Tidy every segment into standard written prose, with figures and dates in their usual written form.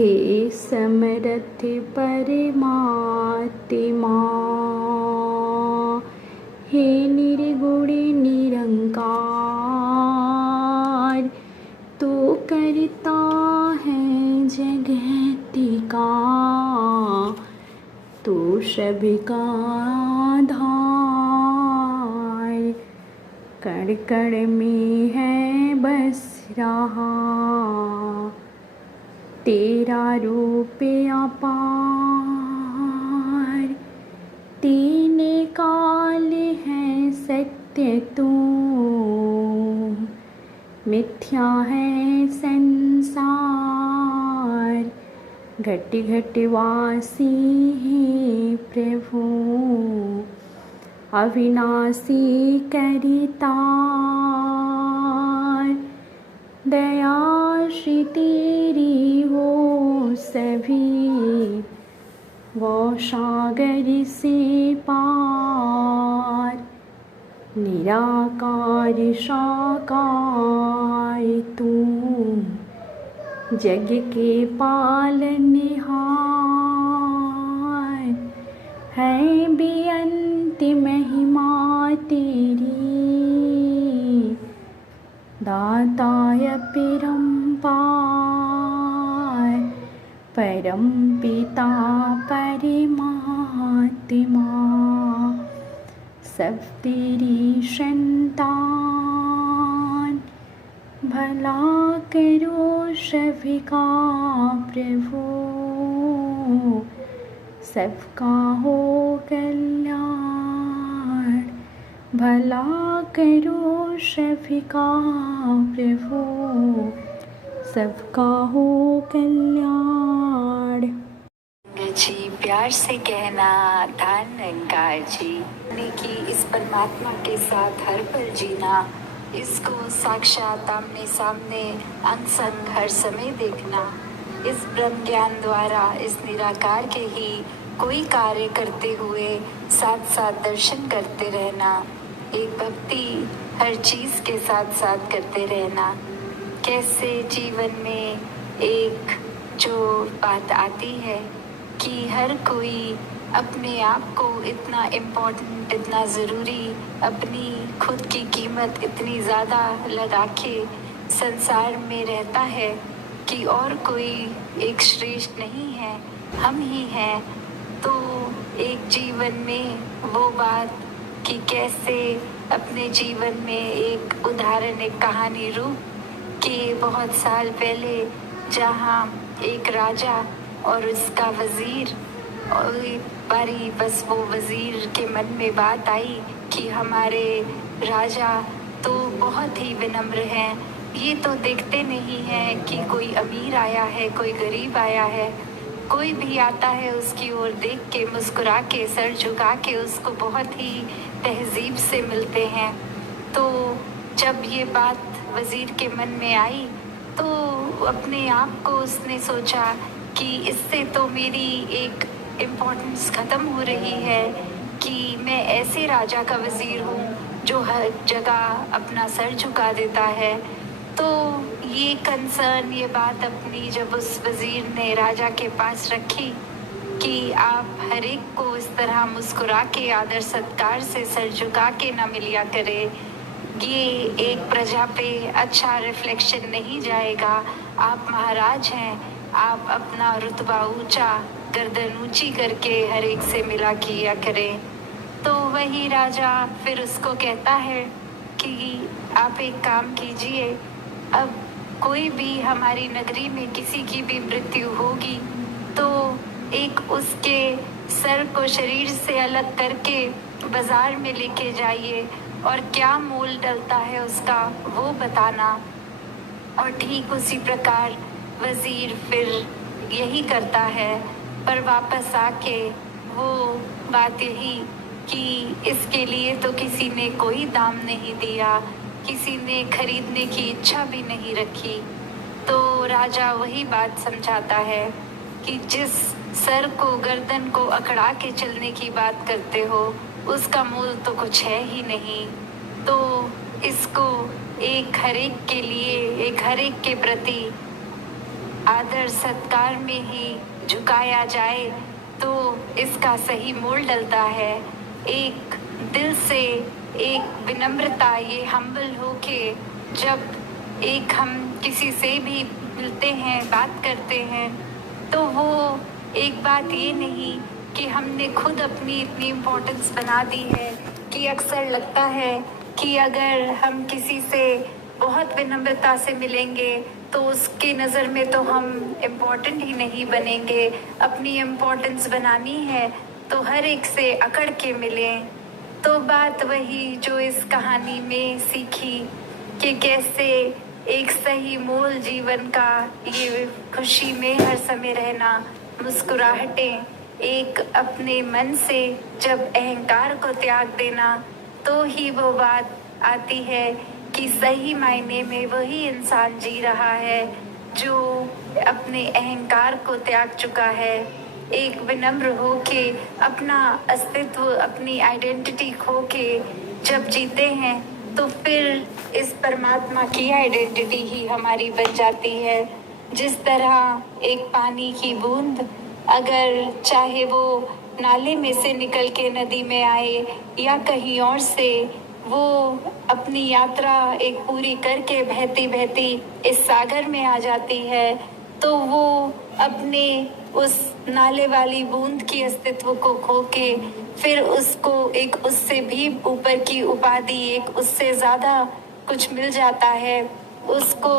हे समर्थ परमात्मा, हे निर्गुण निरंकार, तू करता है जगत का, तू सबका आधार, कण कण में है बस रहा, तेरा रूप अपार, तीन काल है सत्य तू, मिथ्या है संसार, घट घट वासी है प्रभु, अविनाशी करतार, दया श्री तेरी हो सभी, वो सागर से पार, निराकार साकार तू, जग के पालनहार, है बेअंत महिमा तेरी, दाताय परम्पार, परम पिता परमात्मा, सब तेरी संतान, भला करो सबका प्रभु, सबका हो कल्याण, भला करो सबका प्रभु, सबका हो कल्याण। जी प्यार से कहना धन निरंकार जी ने कि इस परमात्मा के साथ हर पल जीना, इसको साक्षात आमने सामने अंग संग हर समय देखना, इस ब्रह्म ज्ञान द्वारा इस निराकार के ही कोई कार्य करते हुए साथ साथ दर्शन करते रहना, एक भक्ति हर चीज के साथ साथ करते रहना। कैसे जीवन में एक जो बात आती है कि हर कोई अपने आप को इतना इम्पोर्टेंट, इतना ज़रूरी, अपनी खुद की कीमत इतनी ज़्यादा लगा के संसार में रहता है कि और कोई एक श्रेष्ठ नहीं है, हम ही हैं। तो एक जीवन में वो बात कि कैसे अपने जीवन में एक उदाहरण, एक कहानी रूप कि बहुत साल पहले जहाँ एक राजा और उसका वज़ीर, और एक बारी बस वो वज़ीर के मन में बात आई कि हमारे राजा तो बहुत ही विनम्र हैं, ये तो देखते नहीं हैं कि कोई अमीर आया है, कोई गरीब आया है, कोई भी आता है उसकी ओर देख के मुस्कुरा के सर झुका के उसको बहुत ही तहजीब से मिलते हैं। तो जब ये बात वज़ीर के मन में आई तो अपने आप को उसने सोचा कि इससे तो मेरी एक इम्पोर्टेंस ख़त्म हो रही है कि मैं ऐसे राजा का वज़ीर हूँ जो हर जगह अपना सर झुका देता है। तो ये कंसर्न, ये बात अपनी जब उस वज़ीर ने राजा के पास रखी कि आप हर एक को इस तरह मुस्कुरा के आदर सत्कार से सर झुका के ना मिलिया करें, ये एक प्रजा पे अच्छा रिफ्लेक्शन नहीं जाएगा। आप महाराज हैं, आप अपना रुतबा ऊंचा, गर्दन ऊंची करके हर एक से मिला किया करें। तो वही राजा फिर उसको कहता है कि आप एक काम कीजिए, अब कोई भी हमारी नगरी में किसी की भी मृत्यु होगी तो एक उसके सर को शरीर से अलग करके बाजार में लेके जाइए और क्या मोल डलता है उसका वो बताना। और ठीक उसी प्रकार वज़ीर फिर यही करता है, पर वापस आके वो बात यही कि इसके लिए तो किसी ने कोई दाम नहीं दिया, किसी ने खरीदने की इच्छा भी नहीं रखी। तो राजा वही बात समझाता है कि जिस सर को, गर्दन को अकड़ा के चलने की बात करते हो उसका मूल तो कुछ है ही नहीं। तो इसको एक हर एक के लिए, एक हर एक के प्रति आदर सत्कार में ही झुकाया जाए तो इसका सही मोल डलता है। एक दिल से एक विनम्रता, ये हम्बल होके जब एक हम किसी से भी मिलते हैं, बात करते हैं, तो वो एक बात ये नहीं कि हमने खुद अपनी इतनी इम्पोर्टेंस बना दी है कि अक्सर लगता है कि अगर हम किसी से बहुत विनम्रता से मिलेंगे तो उसकी नज़र में तो हम इम्पोर्टेंट ही नहीं बनेंगे। अपनी इम्पोर्टेंस बनानी है तो हर एक से अकड़ के मिलें। तो बात वही जो इस कहानी में सीखी कि कैसे एक सही मोल जीवन का, ये खुशी में हर समय रहना, मुस्कुराहटें, एक अपने मन से जब अहंकार को त्याग देना, तो ही वो बात आती है कि सही मायने में वही इंसान जी रहा है जो अपने अहंकार को त्याग चुका है। एक विनम्र हो के अपना अस्तित्व, अपनी आइडेंटिटी खो के जब जीते हैं तो फिर इस परमात्मा की आइडेंटिटी ही हमारी बन जाती है। जिस तरह एक पानी की बूंद अगर चाहे वो नाले में से निकल के नदी में आए या कहीं और से, वो अपनी यात्रा एक पूरी करके बहती बहती इस सागर में आ जाती है, तो वो अपने उस नाले वाली बूंद की अस्तित्व को खो के फिर उसको एक उससे भी ऊपर की उपाधि, एक उससे ज़्यादा कुछ मिल जाता है। उसको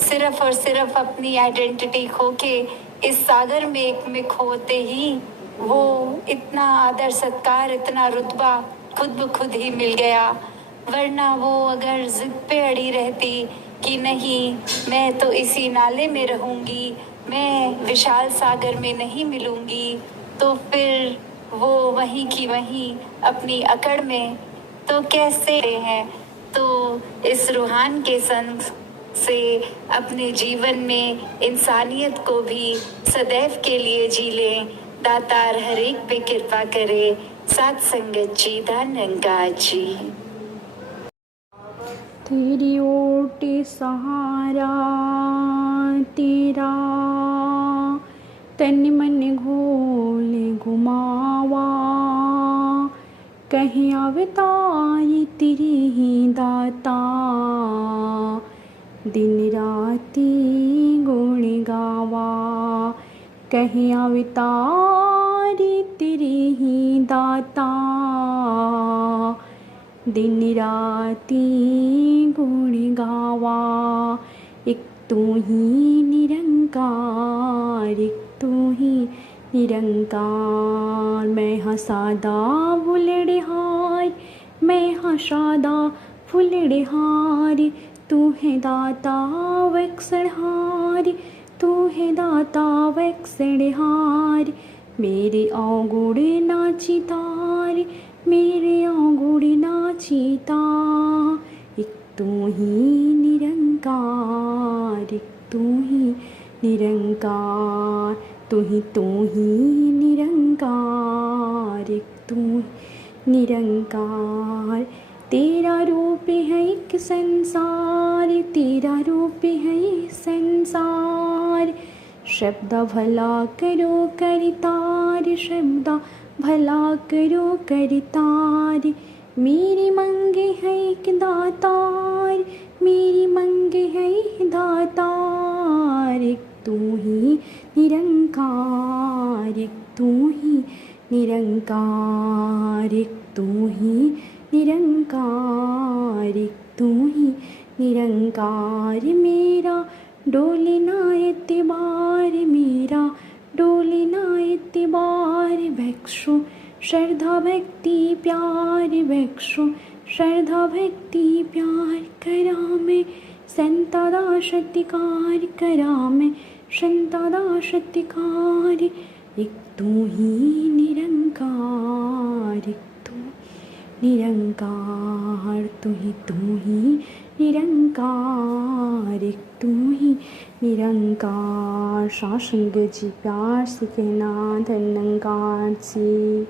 सिर्फ और सिर्फ अपनी आइडेंटिटी खो के इस सागर में एक में खोते ही वो इतना आदर सत्कार, इतना रुतबा खुद ब खुद ही मिल गया। वरना वो अगर जिद पे अड़ी रहती कि नहीं, मैं तो इसी नाले में रहूंगी, मैं विशाल सागर में नहीं मिलूंगी, तो फिर वो वहीं की वहीं अपनी अकड़ में तो कैसे हैं। तो इस रूहान के संग से अपने जीवन में इंसानियत को भी सदैव के लिए जी लें। दातार हर एक पे कृपा करे। साथ संगत जी, धन्यवाद जी। तेरी ओट सहारा तेरा, तन मन घोल घुमावा, कहीं अवतारी तेरी ही दाता, दिन राती गुण गावा, कहीं अवतारी तेरी ही दाता, दिन राती गुण गावा। एक तू ही निरंकार, एक तू ही निरंकार। मैं हाँ सादा फुलड़े हार, मैं हाँ सादा फुलड़े हार, तू है दाता वक्सड़हार, तू है दाता वक्सड़हार। मेरे औगुड़ नाची तार, मेरे औगुड़ नाची तार। एक तू ही निरंकार, एक तू ही निरंकार, तू ही निरंकार, एक तू निरंकार। तेरा रूप है एक संसार, तेरा रूप है एक संसार। शब्द भला करो करतार, शब्द भला करो करतार। मेरी मंगे है एक दातार, मेरी मंगे है एक दातार। एक तू ही निरंकार, एक तू ही निरंकार, एक तू ही निरंकार, एक तू ही निरंकार। मेरा डोलना एतबार, मेरा डोलना एतबार। बख्शो श्रद्धा भक्ति प्यार, बख्शो श्रद्धा भक्ति प्यार। करा मैं संतदा सत्कार, करा मैं संतदा सत्कार। एक तू ही निरंकार, एक तू निरंकार, तू ही निरंकार, एक तू ही निरंकार। शासंग जी प्यार से कहना, धन्यवाद जी।